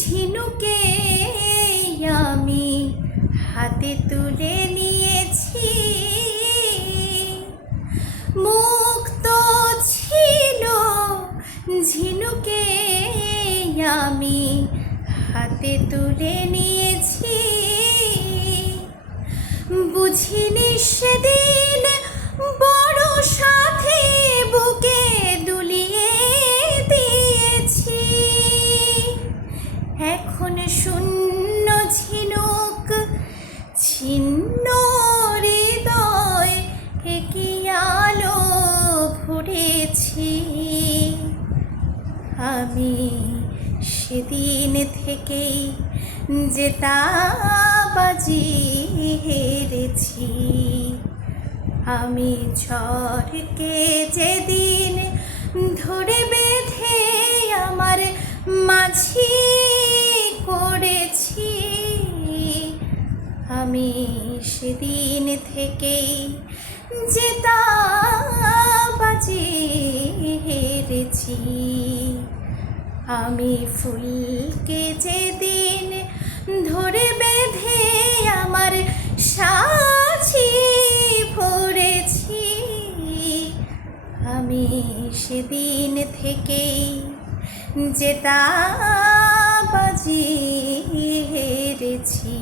ঝিনুকে আমি হাতে তুলে নিয়েছি। মুক্ত ছিল ঝিনুকে আমি হাতে তুলে নিয়েছি। বুঝিনি সেদিন বড় সাথে বুকে দুলিয়ে দিয়েছি। এখন শূন্য ঝিনুক ছিন্ন হৃদয় কি আলো ভরেছি। আমি সেদিন থেকেই জেতাবাজি হেরেছি। আমি ঝড়কে যেদিন ধরে বেঁধে আমার মাঝি করেছি, আমি সেদিন থেকেই জেতাবাজি হেরেছি। আমি ফুলকে যেদিন ধরে বেঁধে আমার সাজি ভরেছি, আমি সেদিন থেকেই জেতাবাজি হেরেছি।